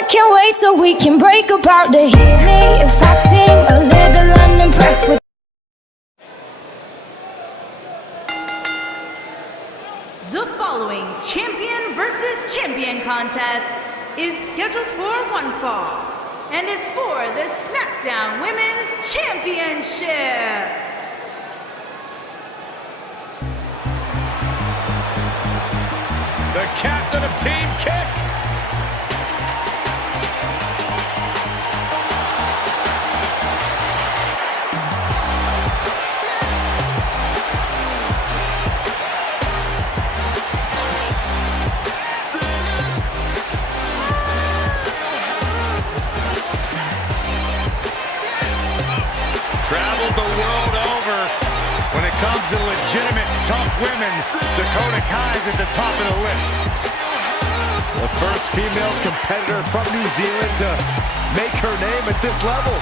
I can't wait so we can break apart to hear me if I seem a little unimpressed with. The following champion versus champion contest is scheduled for one fall and is for the SmackDown Women's Championship. The captain of Team Kick. Traveled the world over. When it comes to legitimate tough women, Dakota Kai's at the top of the list. The first female competitor from New Zealand to make her name at this level.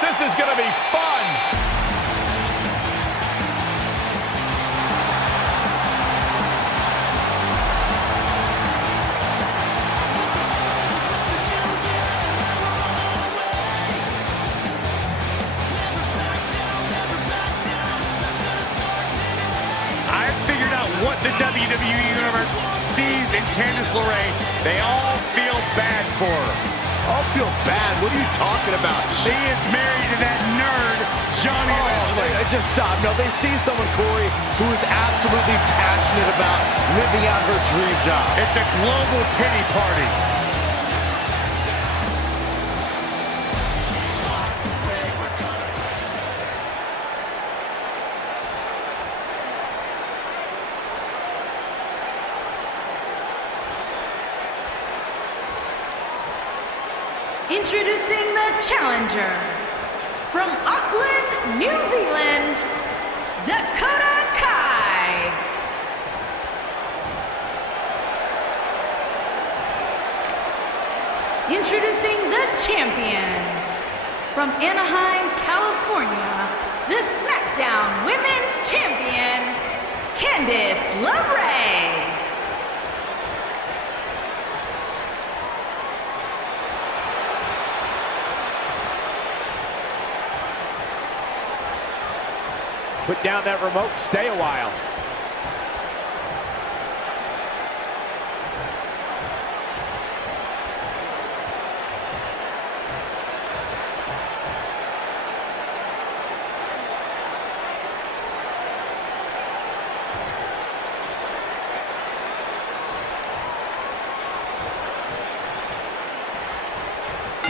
This is going to be fun. I've figured out what the WWE Universe sees in Candice LeRae. They all feel bad for her. I'll feel bad. What are you talking about? She is married to that nerd, Johnny Wrestling. Just stop. No, they see someone, Corey, who is absolutely passionate about living out her dream job. It's a global pity party. Introducing the challenger from Auckland, New Zealand, Dakota Kai. Introducing the champion from Anaheim, California, the SmackDown Women's Champion, Candice LeRae. Put down that remote, stay a while.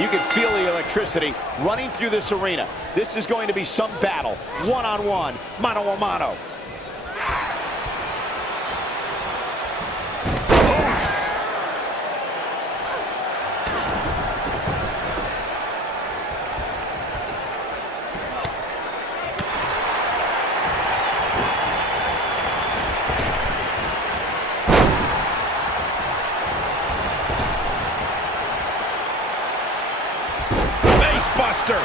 You can feel the electricity running through this arena. This is going to be some battle. One-on-one, mano-a-mano. Buster.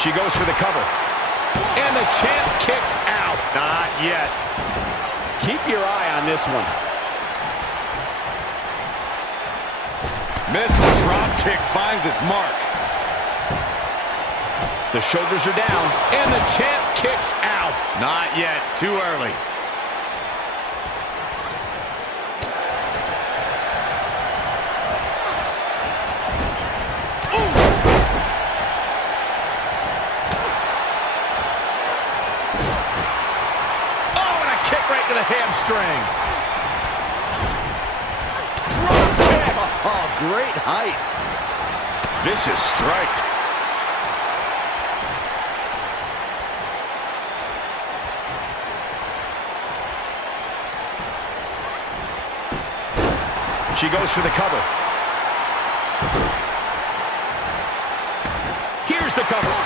She goes for the cover. And the champ kicks out. Not yet. Keep your eye on this one. Missile drop kick finds its mark. The shoulders are down. And the champ kicks out. Not yet. Too early. Right to the hamstring. Drop kick. Oh, great height. Vicious strike. She goes for the cover. Here's the cover.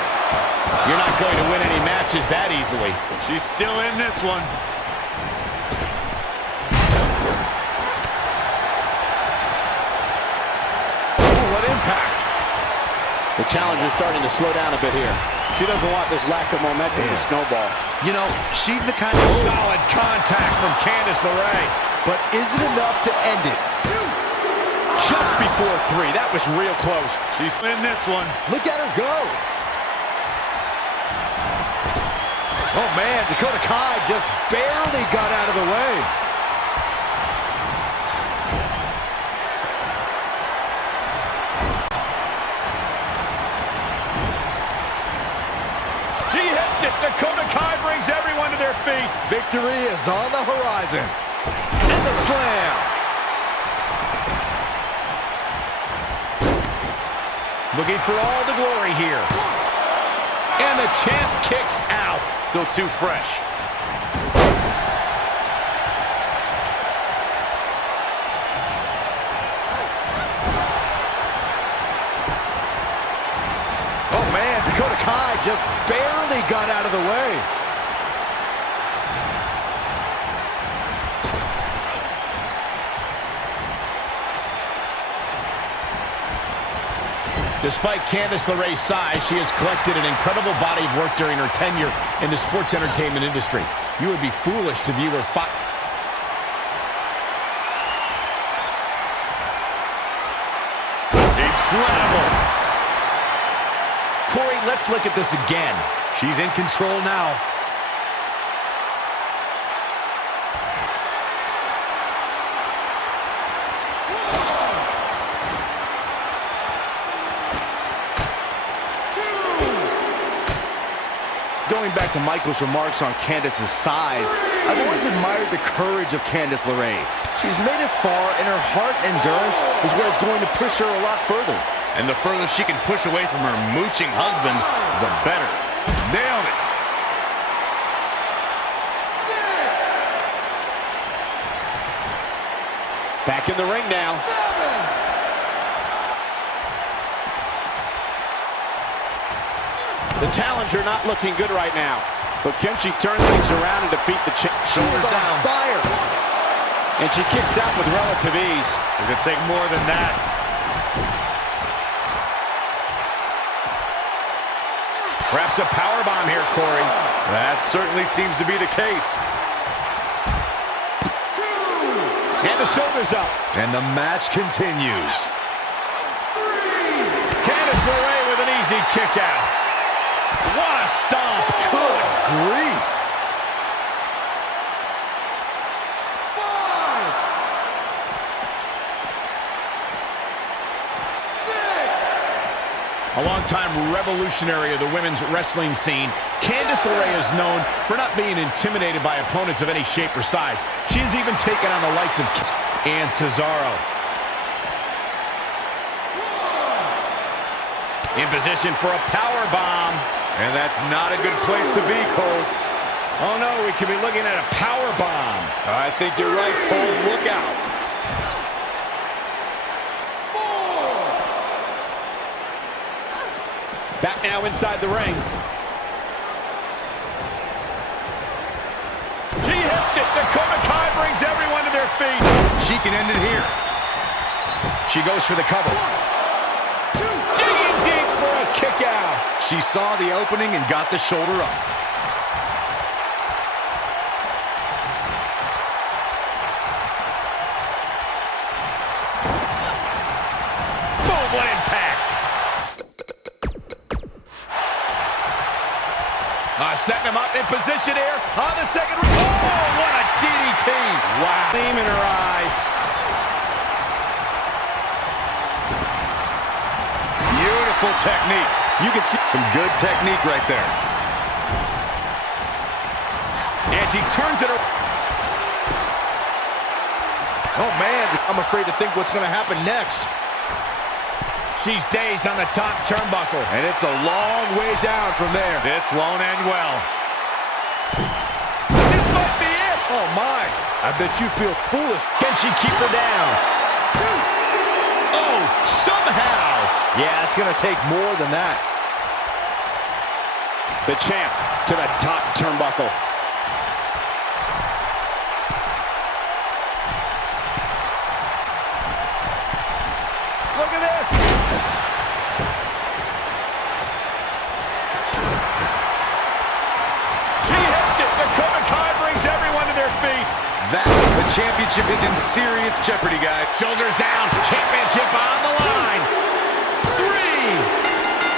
You're not going to win any matches that easily. She's still in this one. Oh, what impact. The challenger's starting to slow down a bit here. She doesn't want this lack of momentum to snowball. You know, she's the kind of solid contact from Candice LeRae. But is it enough to end it? Just before 3. That was real close. She's in this one. Look at her go. Oh, man, Dakota Kai just barely got out of the way. She hits it. Dakota Kai brings everyone to their feet. Victory is on the horizon. And the slam. Looking for all the glory here. And the champ kicks out. Still too fresh. Oh, man, Dakota Kai just barely got out of the way. Despite Candice LeRae's size, she has collected an incredible body of work during her tenure in the sports entertainment industry. You would be foolish to view her fight. Incredible. Corey, let's look at this again. She's in control now. Going back to Michael's remarks on Candice's size, I've always admired the courage of Candice LeRae. She's made it far, and her heart and endurance is what is going to push her a lot further. And the further she can push away from her mooching husband, the better. Nailed it. 6. Back in the ring now. 7. The challenger not looking good right now. But can she turn things around and defeat the champ? Shoulders down. Fire. And she kicks out with relative ease. It could take more than that. Perhaps a powerbomb here, Corey. That certainly seems to be the case. 2. And the shoulders up. And the match continues. 3. Candice LeRae with an easy kick out. What a stomp. Good grief. 5. 6. A longtime revolutionary of the women's wrestling scene, Candice LeRae is known for not being intimidated by opponents of any shape or size. She has even taken on the likes of and Cesaro. In position for a power bomb. And that's not a good place to be, Cole. Oh no, we could be looking at a power bomb. I think you're right, Cole. Look out. 4. Back now inside the ring. She hits it. Dakota Kai brings everyone to their feet. She can end it here. She goes for the cover. 1, 2. Digging deep for a kick out. She saw the opening and got the shoulder up. Boom, what impact. Setting him up in position here on the second. Oh, what a DDT. Wow. Gleam in her eyes. Beautiful technique. You can see some good technique right there. And she turns it around. Oh, man, I'm afraid to think what's going to happen next. She's dazed on the top turnbuckle. And it's a long way down from there. This won't end well. This might be it. Oh, my. I bet you feel foolish. Can she keep her down? 2. Oh, somehow. Yeah, it's going to take more than that. The champ to the top turnbuckle. Look at this. She hits it. Dakota Kai brings everyone to their feet. The championship is in serious jeopardy, guys. Shoulders down. Championship on the line. 3.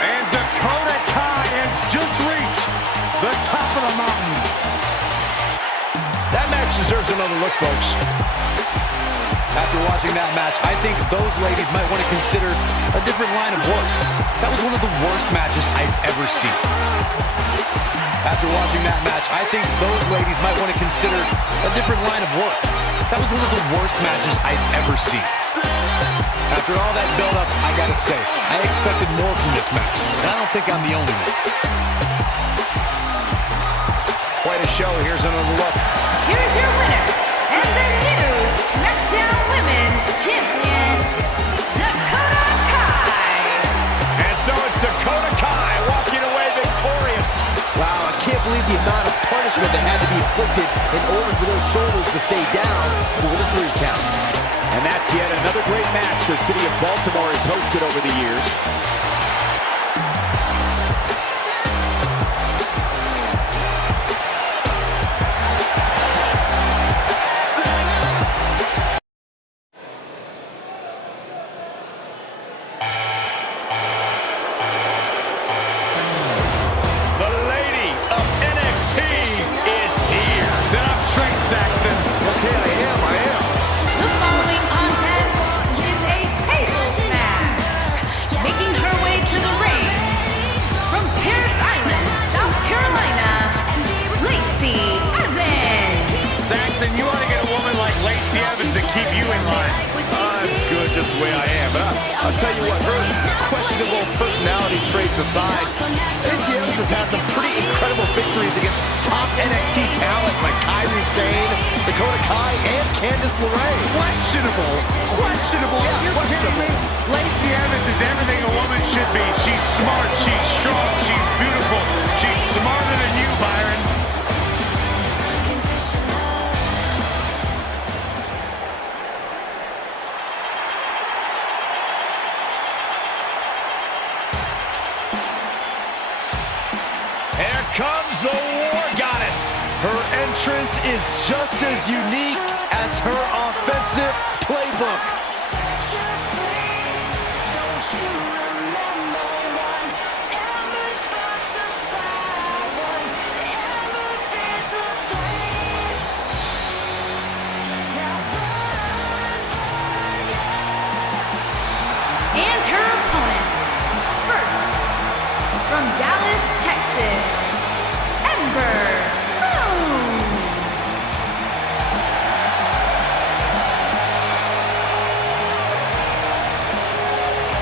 And Dakota Kai has just reached the top of the mountain. That match deserves another look, folks. After watching that match, I think those ladies might want to consider a different line of work. That was one of the worst matches I've ever seen. After watching that match, I think those ladies might want to consider a different line of work. That was one of the worst matches I've ever seen. After all that build-up, I gotta say, I expected more from this match, and I don't think I'm the only one. Quite a show. Here's another look. Here's your winner, and the new SmackDown Women's Champion, Dakota Kai. And so it's Dakota Kai walking away victorious. Wow, I can't believe the amount of punishment that had to be inflicted in order for those shoulders to stay down for the 3 count. And that's yet another great match the city of Baltimore has hosted over the years. Just the way I am. But I'll tell you what, her questionable personality traits aside, Lacey Evans has had some pretty incredible victories against top NXT talent like Kairi Sane, Dakota Kai, and Candice LeRae. Questionable. Yeah, You're kidding me? Lacey Evans is everything a woman should be. She's smart, she's strong, she's beautiful. She's smarter than you, Byron. Here comes the War Goddess. Her entrance is just as unique as her offensive playbook. And her opponent, first, from Dallas, Texas, Ember Moon.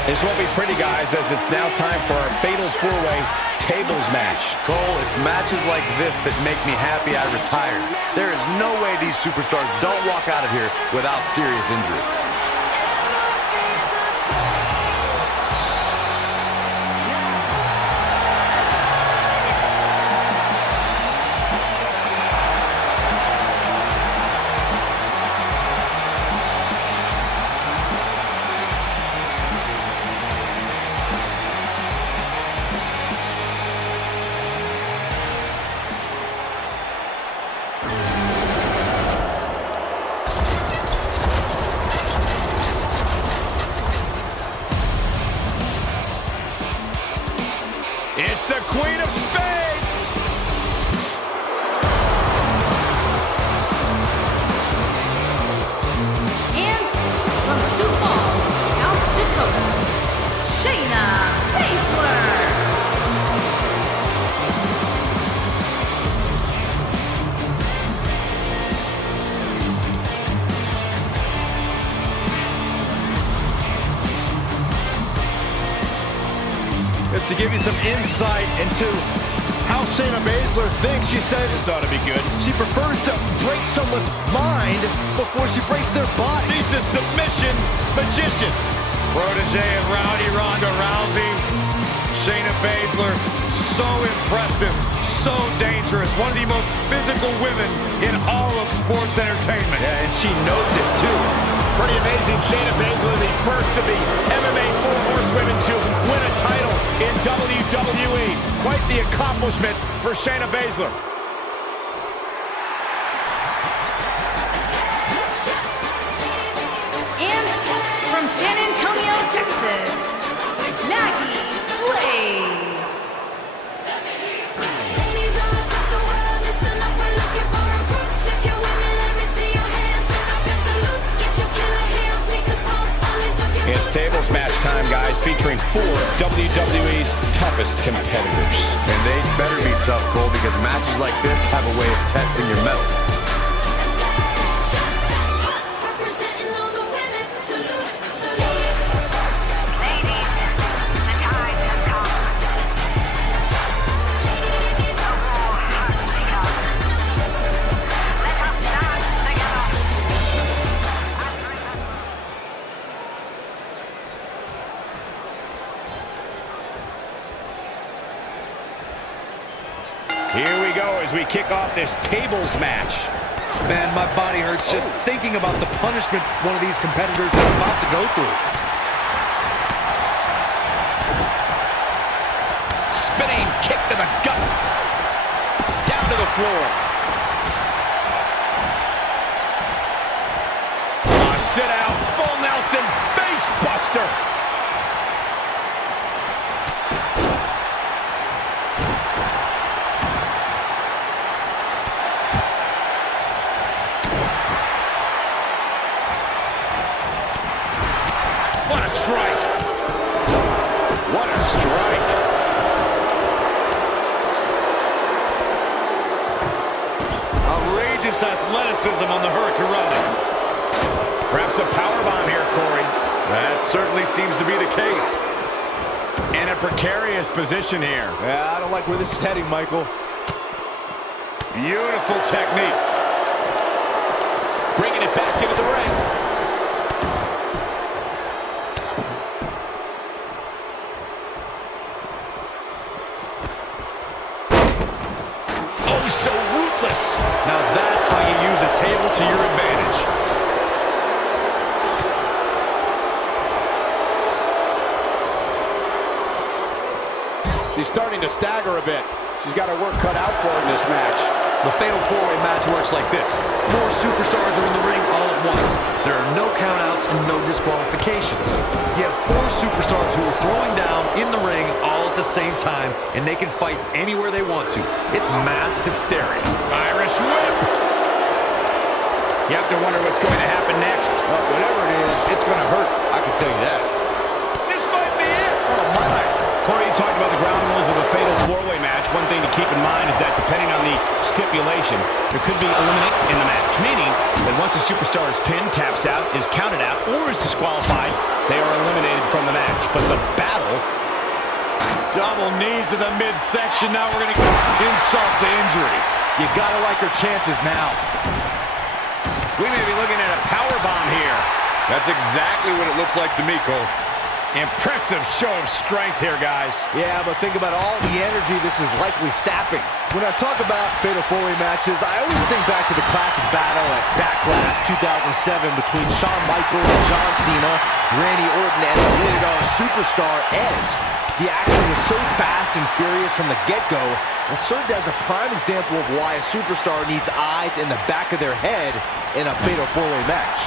This won't be pretty, guys, as it's now time for our fatal 4-way tables match. Cole, it's matches like this that make me happy I retired. There is no way these superstars don't walk out of here without serious injury. It's the Queen of Spades! And from Sioux Falls, South Dakota, Shayna Baszler. It's to give you some insight into how Shayna Baszler thinks. She says This ought to be good. she prefers to break someone's mind before she breaks their body. She's a submission magician. Protege of Rowdy Ronda Rousey. Shayna Baszler So impressive, so dangerous. One of the most physical women in all of sports entertainment. Yeah, and she knows it too. Pretty amazing. Shayna Baszler, the first of the MMA 4 horsewomen to win a title in WWE. Quite the accomplishment for Shayna Baszler. And from San Antonio, Texas, Maggie Blade. Ladies all across the world, listen up, we're looking for recruits. If you're women, let me see your hands. Set up and salute. Get your killer heels, sneakers, pulse, always looking. It's tables match time, guys, featuring 4 WWE's toughest competitors. And they better be tough, Cole, because matches like this have a way of testing your mettle. Representing all the women, salute, salute. Here we go as we kick off this tables match. Man, my body hurts just thinking about the punishment one of these competitors is about to go through. Spinning kick to the gut. Down to the floor. Sit out, full Nelson, face buster. What a strike. What a strike. Outrageous athleticism on the Hurricanrana. Perhaps a powerbomb here, Corey. That certainly seems to be the case. In a precarious position here. Yeah, I don't like where this is heading, Michael. Beautiful technique. Bringing it back into the ring. Oh, so ruthless. Now that's how you use a table to your advantage. She's starting to stagger a bit. She's got her work cut out for her in this match. The Fatal 4-Way match works like this. 4 superstars are in the ring all at once. There are no countouts and no disqualifications. You have 4 superstars who are throwing down in the ring all at the same time, and they can fight anywhere they want to. It's mass hysteria. Irish whip. You have to wonder what's going to happen next. Well, whatever it is, it's going to hurt. I can tell you that. This might be it. Oh, my. Corey, you talked about the ground rules of a Fatal 4-Way match. One thing to keep in mind is that depending on the stipulation, there could be eliminates in the match, meaning that once a superstar is pinned, taps out, is counted out, or is disqualified, they are eliminated from the match. But the battle... Double knees to the midsection. Now we're going to get insult to injury. You got to like her chances now. We may be looking at a powerbomb here. That's exactly what it looks like to me, Cole. Impressive show of strength here, guys. Yeah, but think about all the energy this is likely sapping. When I talk about Fatal 4-Way matches, I always think back to the classic battle at Backlash 2007 between Shawn Michaels and John Cena, Randy Orton, and the Rated R Superstar Edge. The action was so fast and furious from the get-go, and served as a prime example of why a superstar needs eyes in the back of their head in a Fatal 4-Way match.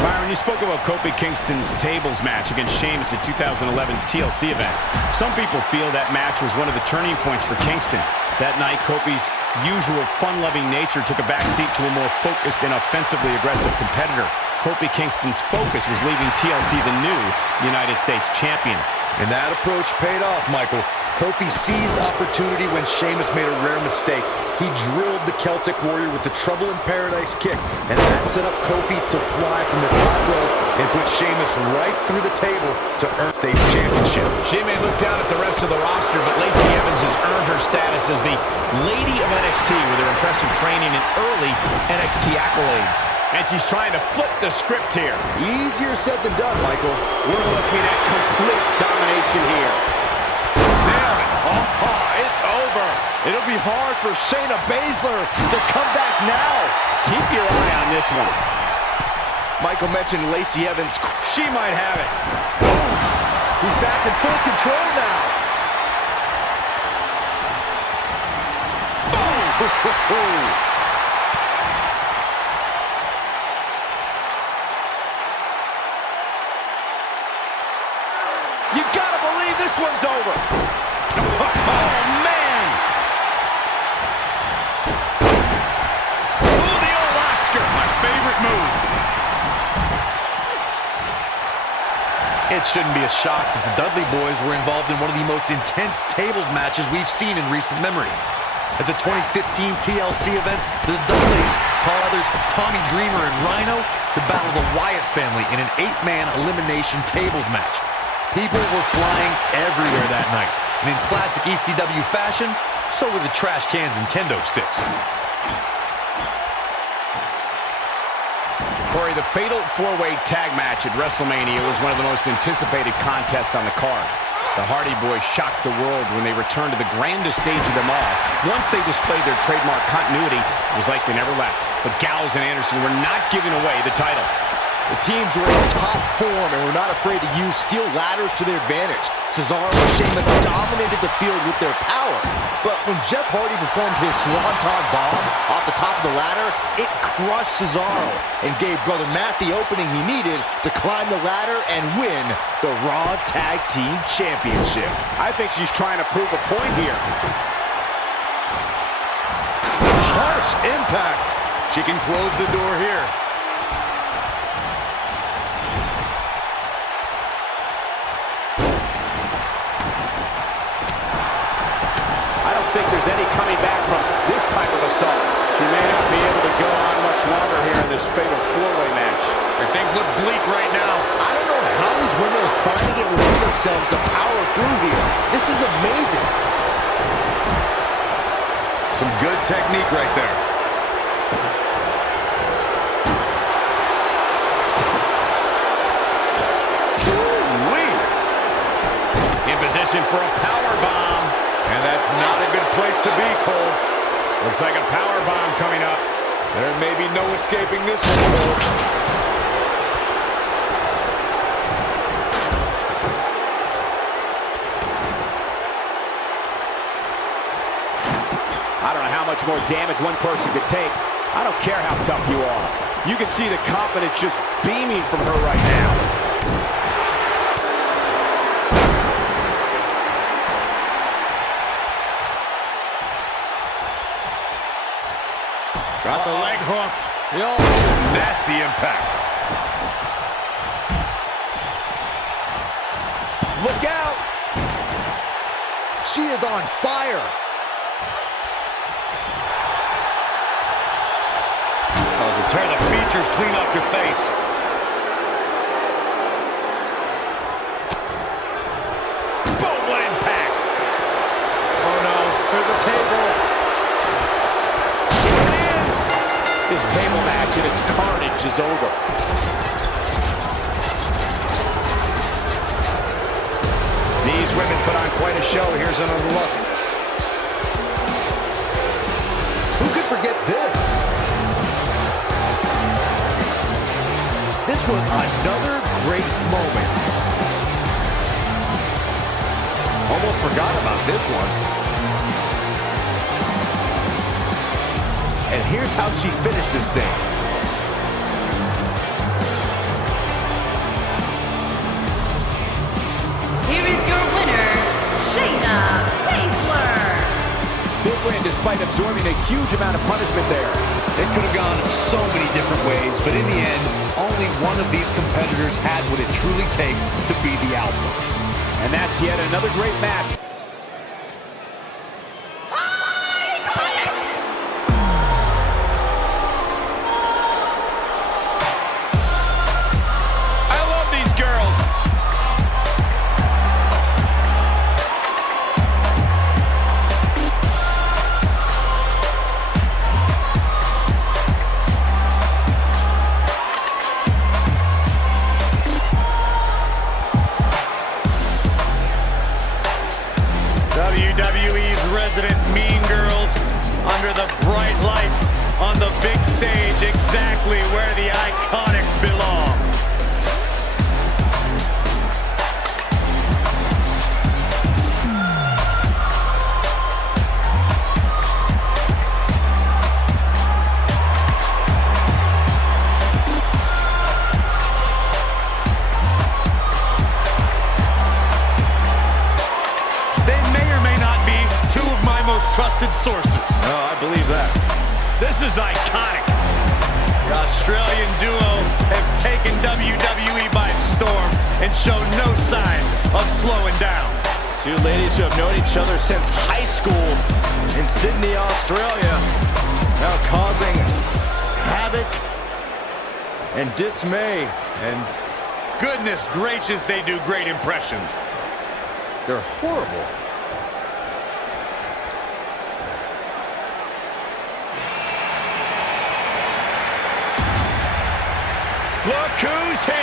Byron, you spoke about Kofi Kingston's tables match against Sheamus at 2011's TLC event. Some people feel that match was one of the turning points for Kingston. That night, Kofi's usual fun-loving nature took a backseat to a more focused and offensively aggressive competitor. Kofi Kingston's focus was leaving TLC the new United States champion. And that approach paid off, Michael. Kofi seized opportunity when Sheamus made a rare mistake. He drilled the Celtic Warrior with the Trouble in Paradise kick, and that set up Kofi to fly from the top rope and put Sheamus right through the table to earn state championship. She may look down at the rest of the roster, but Lacey Evans has earned her status as the Lady of NXT with her impressive training and early NXT accolades. And she's trying to flip the script here. Easier said than done, Michael. We're looking at complete domination here. Nailed it. Oh, it's over. It'll be hard for Shayna Baszler to come back now. Keep your eye on this one. Michael mentioned Lacey Evans. She might have it. He's back in full control now. You gotta believe this one's over. Oh, man. Oh, the old Oscar, my favorite move. It shouldn't be a shock that the Dudley Boys were involved in one of the most intense tables matches we've seen in recent memory. At the 2015 TLC event, the Dudleys call others Tommy Dreamer and Rhino to battle the Wyatt family in an 8-man elimination tables match. People were flying everywhere that night, and in classic ECW fashion, so were the trash cans and kendo sticks. Corey, the fatal 4-way tag match at WrestleMania was one of the most anticipated contests on the card. The Hardy Boys shocked the world when they returned to the grandest stage of them all. Once they displayed their trademark continuity, it was like they never left. But Gallows and Anderson were not giving away the title. The teams were in top form and were not afraid to use steel ladders to their advantage. Cesaro and Sheamus dominated the field with their power. But when Jeff Hardy performed his Swanton Bomb off the top of the ladder, it crushed Cesaro and gave Brother Matt the opening he needed to climb the ladder and win the Raw Tag Team Championship. I think she's trying to prove a point here. Harsh impact. She can close the door here. I don't think there's any coming back from this type of assault. She may not be able to go on much longer here in this fatal 4-way match. And things look bleak right now. I don't know how these women are finding it within themselves to power through here. This is amazing. Some good technique right there. Ooh-wee. In position for a power bomb. And that's not a good place to be, Cole. Looks like a power bomb coming up. There may be no escaping this one, Cole. I don't know how much more damage one person could take. I don't care how tough you are. You can see the confidence just beaming from her right now. Got the leg hooked. Nasty impact. Look out! She is on fire. Tear the features clean off your face. Boom, what impact! Oh no, there's a table. Here it is! This table match and its carnage is over. These women put on quite a show. Here's another look. Who could forget this? This was another great moment. Almost forgot about this one. And here's how she finished this thing. Here is your winner, Shayna Baszler. Big win despite absorbing a huge amount of punishment there. It could have gone so many different ways, but in the end, only one of these competitors had what it truly takes to be the alpha. And that's yet another great match. I love these girls. WWE's resident mean girls under the bright lights on the big stage, exactly where the Iconics belong. Trusted sources. Oh, I believe that. This is iconic. The Australian duo have taken WWE by storm and show no signs of slowing down. Two ladies who have known each other since high school in Sydney, Australia, now causing havoc and dismay. And goodness gracious, they do great impressions. They're horrible. Look who's here!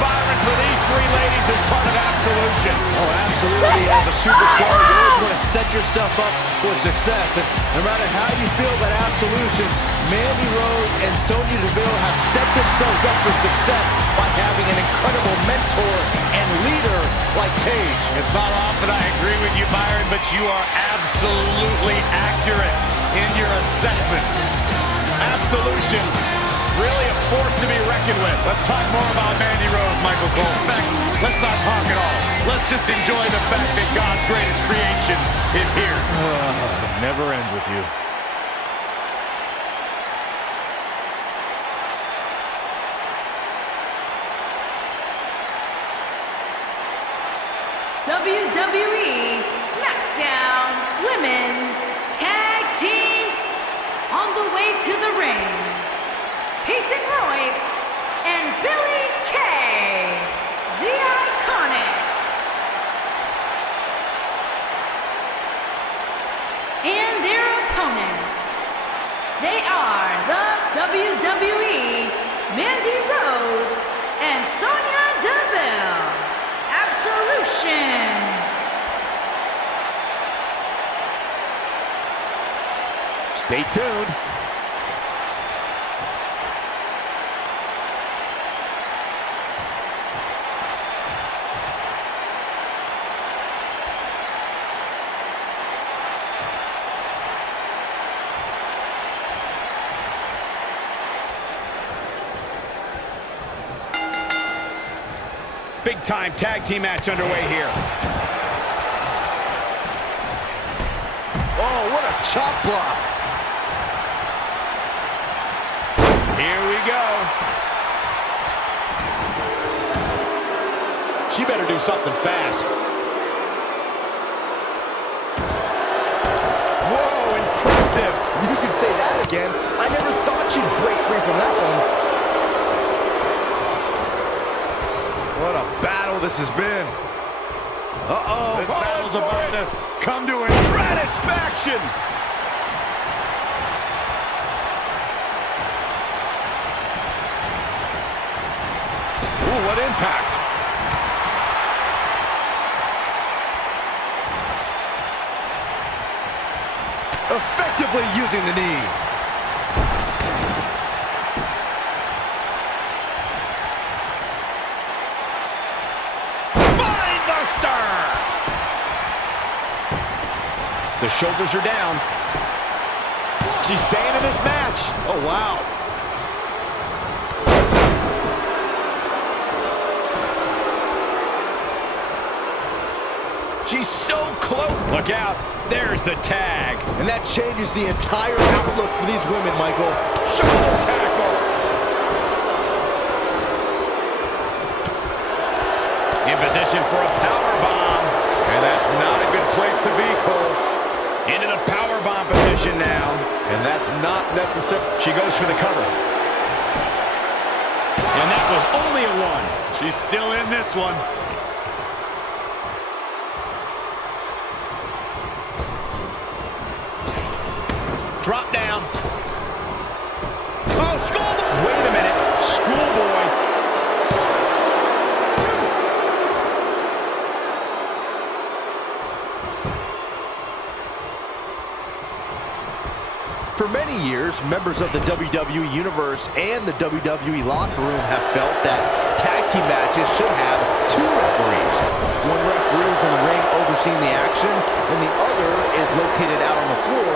Byron for these three ladies as part of Absolution. Oh, absolutely. As a superstar, you always want to set yourself up for success. And no matter how you feel about Absolution, Mandy Rose and Sonya Deville have set themselves up for success by having an incredible mentor and leader like Paige. It's not often I agree with you, Byron, but you are absolutely accurate in your assessment. Absolution. Really a force to be reckoned with. Let's talk more about Mandy Rose, Michael Cole. In fact, let's not talk at all. Let's just enjoy the fact that God's greatest creation is here. It never ends with you. WWE SmackDown Women's Tag Team on the way to the ring. Peyton Royce and Billie Kay, the Iconics. And their opponents, they are the WWE Mandy Rose and Sonya Deville. Absolution. Stay tuned. Big time tag team match underway here. Oh, what a chop block. Here we go. She better do something fast. Whoa, impressive. You could say that again. I never thought you'd break free from that one. What a battle this has been. Uh-oh. This battle's about to come to an satisfaction. Ooh, what impact. Effectively using the knee. The shoulders are down. She's staying in this match. Oh, wow. She's so close. Look out. There's the tag. And that changes the entire outlook for these women, Michael. Shoulder tackle. position for a power bomb. And that's not a good place to be, Cole. Into the power bomb position now. And that's not necessary. She goes for the cover. And that was only a one. She's still in this one. Drop down. Oh, schoolboy. Wait a minute. Schoolboy. For many years, members of the WWE Universe and the WWE locker room have felt that tag team matches should have two referees. One referee is in the ring overseeing the action, and the other is located out on the floor,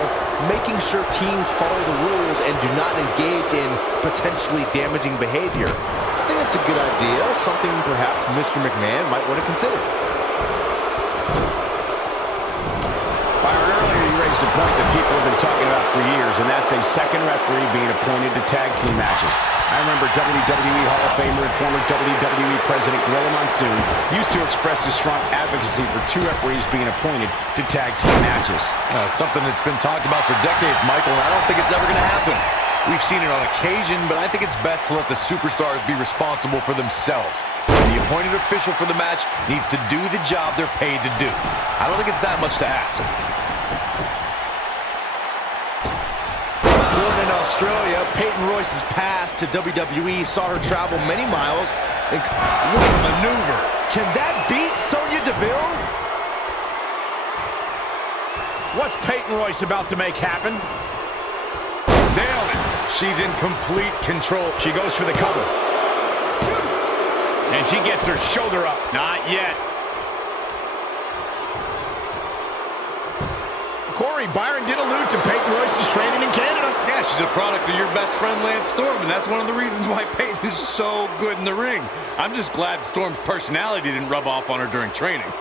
making sure teams follow the rules and do not engage in potentially damaging behavior. I think it's a good idea, something perhaps Mr. McMahon might want to consider. Byron, earlier you raised a point that people have been talking about for years, and that's a second referee being appointed to tag team matches. I remember WWE Hall of Famer and former WWE President Gorilla Monsoon used to express his strong advocacy for two referees being appointed to tag team matches. It's something that's been talked about for decades, Michael, and I don't think it's ever going to happen. We've seen it on occasion, but I think it's best to let the superstars be responsible for themselves. The appointed official for the match needs to do the job they're paid to do. I don't think it's that much to ask. Born in Australia, Peyton Royce's path to WWE saw her travel many miles. And what a maneuver. Can that beat Sonya Deville? What's Peyton Royce about to make happen? Nailed it. She's in complete control. She goes for the cover. And she gets her shoulder up. Not yet. Corey, Byron did allude to Peyton Royce's training in Canada. Yeah, she's a product of your best friend, Lance Storm, and that's one of the reasons why Peyton is so good in the ring. I'm just glad Storm's personality didn't rub off on her during training.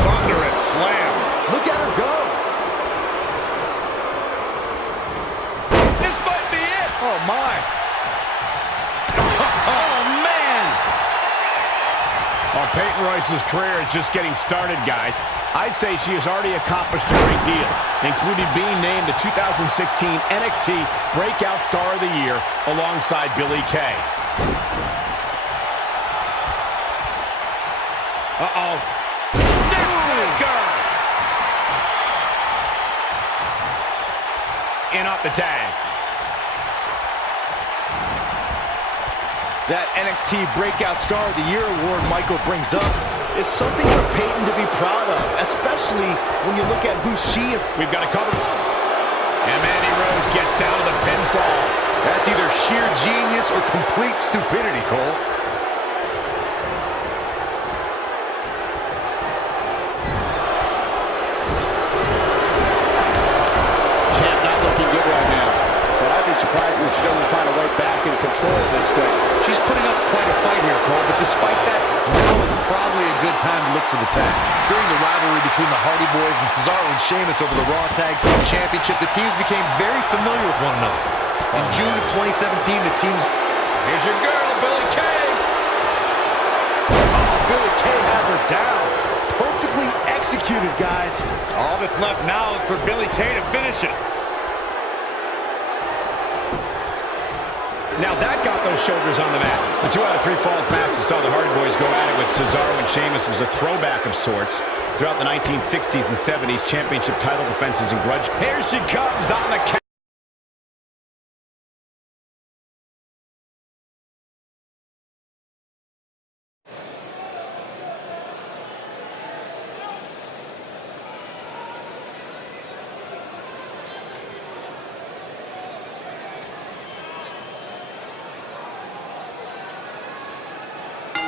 Thunderous slam. Look at her go. This might be it. Oh, my. Well, Peyton Royce's career is just getting started, guys. I'd say she has already accomplished a great deal, including being named the 2016 NXT Breakout Star of the Year alongside Billie Kay. Uh-oh. Neckbreaker! In off the tag. That NXT Breakout Star of the Year award Michael brings up is something for Peyton to be proud of, especially when you look at who she... We've got a cover. And Mandy Rose gets out of the pinfall. That's either sheer genius or complete stupidity, Cole. Champ not looking good right now, but I'd be surprised if she doesn't find a way back in control of this thing. She's putting up quite a fight here, Cole, but despite that, now is probably a good time to look for the tag. During the rivalry between the Hardy Boys and Cesaro and Sheamus over the Raw Tag Team Championship, the teams became very familiar with one another. In June of 2017, the teams... Here's your girl, Billie Kay. Oh, Billie Kay has her down. Perfectly executed, guys. All that's left now is for Billie Kay to finish it. Now that got those shoulders on the mat. The 2 out of 3 falls match that saw the Hardy Boys go at it with Cesaro and Sheamus was a throwback of sorts. Throughout the 1960s and 70s, championship title defenses and grudge. Here she comes on the count.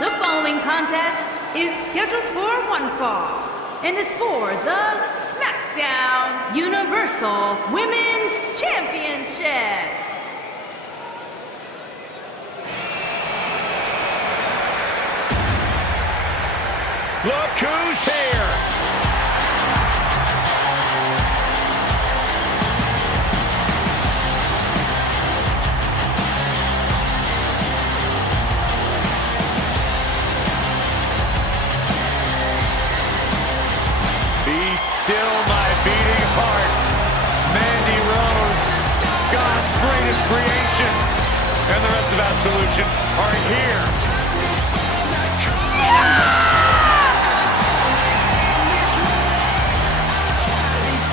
The following contest is scheduled for one fall and is for the SmackDown Universal Women's Championship. Look who's here. And the rest of Absolution are here.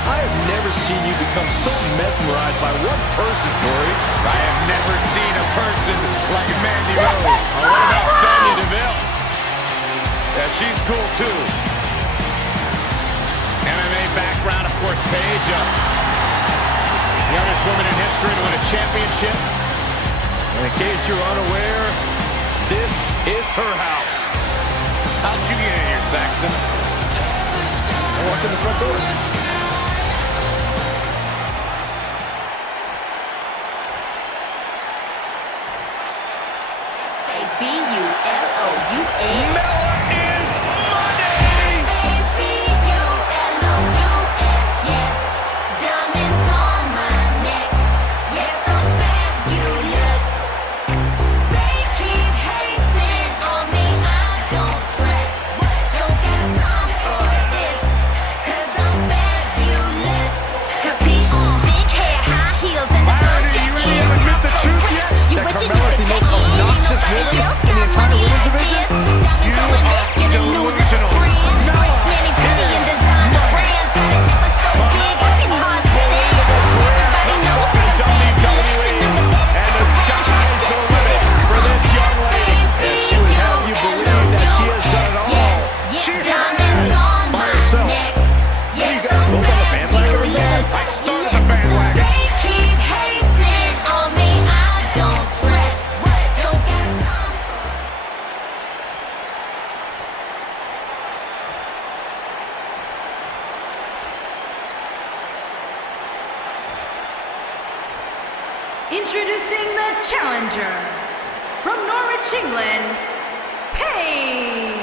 I have never seen you become so mesmerized by one person, Corey. I have never seen a person like Mandy Rose. Oh, what about Sonya Deville? Yeah, she's cool too. MMA background, of course, Paige. The youngest woman in history to win a championship. And in case you're unaware, this is her house. How'd you get in here, Saxton? I walked in the front door. B-U-L-O-U-S. Mella is money! B-U-L-O-U-S, yes. Diamonds on my neck. Yes, I'm fabulous. They keep hating on me, I don't stress. Don't got time for this, 'cause I'm fabulous. Capiche? Big hair, high heels, and the fur Byron, you jacket really is haven't not met the so truth fresh. yet? You That wishing you Carmella's could the check most in, ain't obnoxious nobody woman else in the got entire money women's like division? this. Diamonds on my neck and a new little friend. Fresh Manny Petty and designer brands. Got a necklace so big I can hardly stand. Everybody knows that I'm fabulous and I'm the baddest chick around. Try to step to this. For this young lady. And she would have you believe that she has done it all. Yes, diamonds on by my herself. neck. Yes, got I'm both on the bandwagon or fabulous. I started the bandwagon. They keep hating on me, I don't stress. Don't got time for Introducing the challenger from Norwich, England, Paige.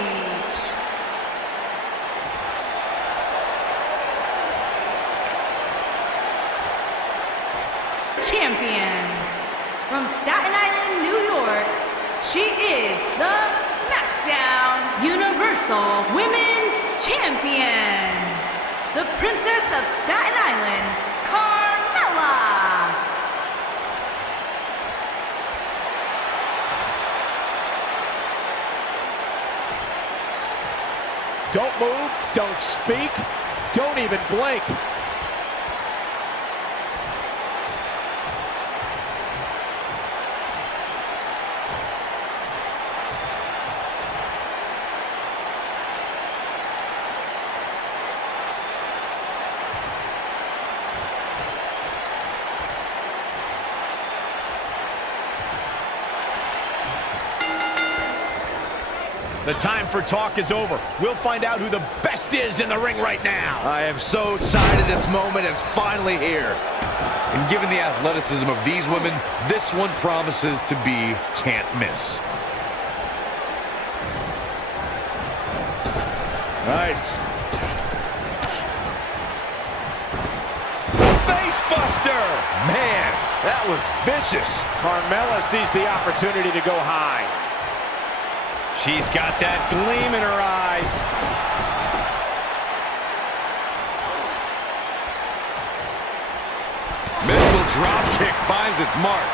Champion from Staten Island, New York, she is the SmackDown Universal Women's Champion, the Princess of Staten Island, Carmella. Don't move, don't speak, don't even blink. The time for talk is over. We'll find out who the best is in the ring right now. I am so excited this moment is finally here. And given the athleticism of these women, this one promises to be can't miss. Nice. Face buster! Man, that was vicious. Carmella sees the opportunity to go high. She's got that gleam in her eyes. Missile drop kick finds its mark.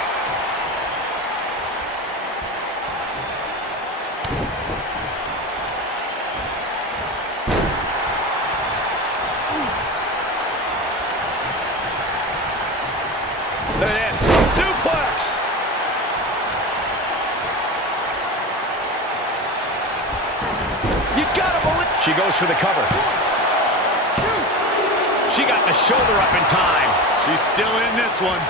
Look at this. Suplex. You gotta believe. She goes for the cover. She got the shoulder up in time. She's still in this one.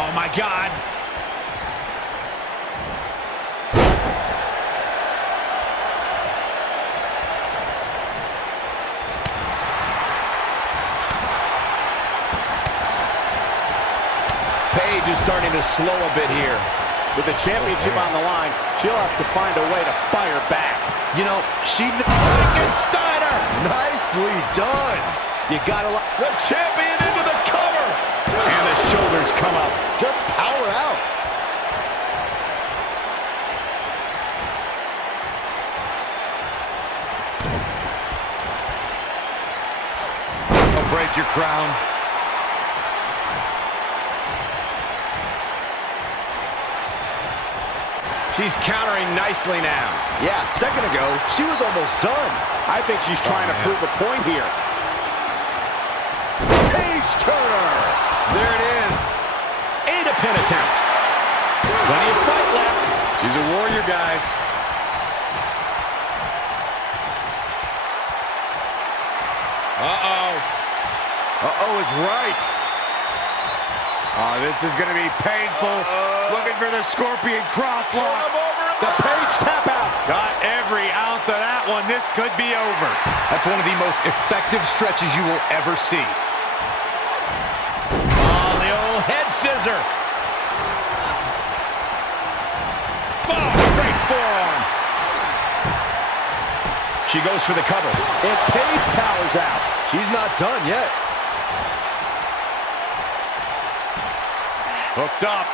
Oh, my God. Paige is starting to slow a bit here. With the championship on the line, she'll have to find a way to fire back. You know, she's Steiner! Nicely done. You gotta the champion into the cover. And the shoulders come up. Just power out. Don't break your crown. She's countering nicely now. Yeah, a second ago, she was almost done. I think she's trying to prove a point here. Page Turner. There it is. And a pin attempt. Plenty of fight left. She's a warrior, guys. Uh-oh. Uh-oh is right. Oh, this is going to be painful. Looking for the Scorpion crosslock. The Page tap out. Got every ounce of that one. This could be over. That's one of the most effective stretches you will ever see. Oh, the old head scissor. Oh, straight forearm. She goes for the cover. And Page powers out. She's not done yet. Hooked up.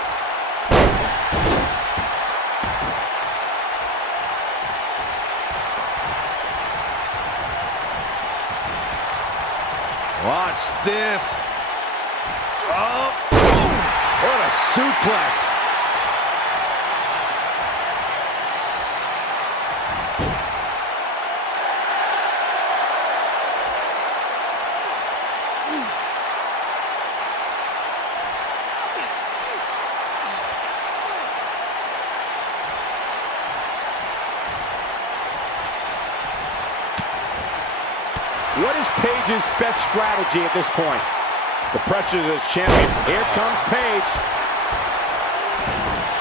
Watch this. Oh, what a suplex. What is Paige's best strategy at this point? The pressure to this champion. Here comes Paige.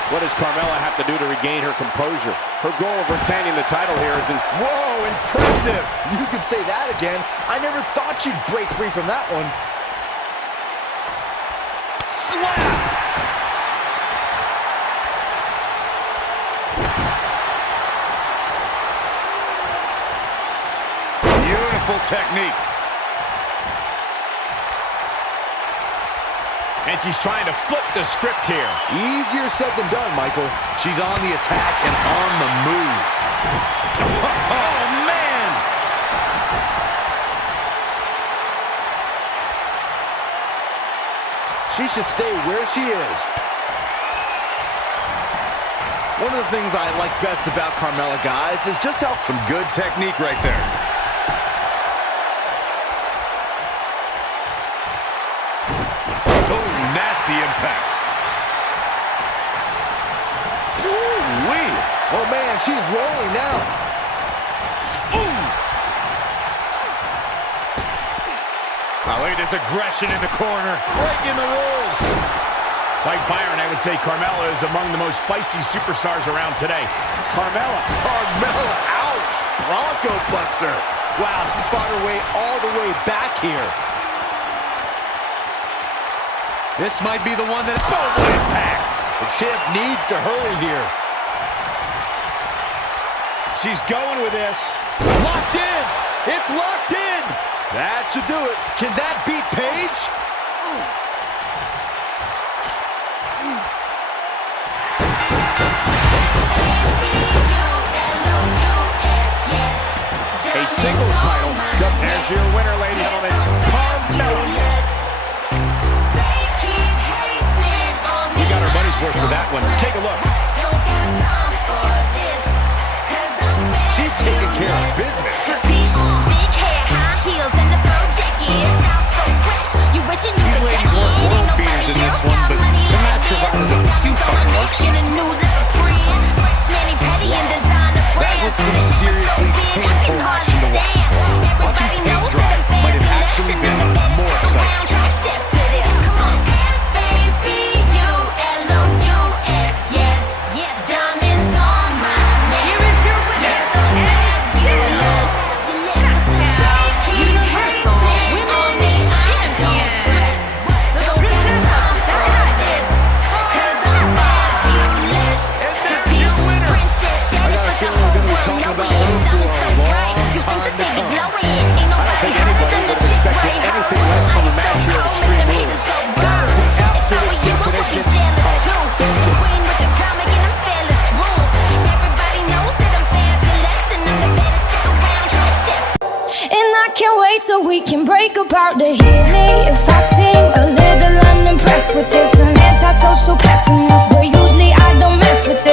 What does Carmella have to do to regain her composure? Her goal of retaining the title here is... Whoa, impressive! You can say that again. I never thought she'd break free from that one. Slap! Beautiful technique. And she's trying to flip the script here. Easier said than done, Michael. She's on the attack and on the move. Oh, man! She should stay where she is. One of the things I like best about Carmella, guys, is just how... Some good technique right there. Oh, nasty impact. Ooh-wee. Oh, man, she's rolling now. Ooh. Oh, look at this aggression in the corner. Breaking the rules. Like Byron, I would say Carmella is among the most feisty superstars around today. Carmella, ouch, Bronco Buster. Wow, she's fought her way all the way back here. This might be the one that... Boom, impact. The champ needs to hurry here. She's going with this. Locked in. It's locked in. That should do it. Can that beat Paige? A singles title. There's your winner, ladies and gentlemen, Carmella. You got her money's worth for that one. Take a look. She's taking care of business. Big hair, high heels, and the fur jacket. Style so fresh, you wishing you could check it. Ain't nobody else got money like this. Diamonds on my neck and a new leather print. Fresh mani petty and designer brands. That was some seriously painful action to watch. Watching Paige drop might have actually been more exciting. Step to this, come on. F-A-B-U-L-O-U-S, yes. Diamonds on my neck. Here is your winner, Yes, I'm fabulous. Universal Women's Champion, the Princess of Paradise, can't wait so we can break apart to hear me if I seem a little unimpressed with this. An antisocial pessimist, but usually I don't mess with this.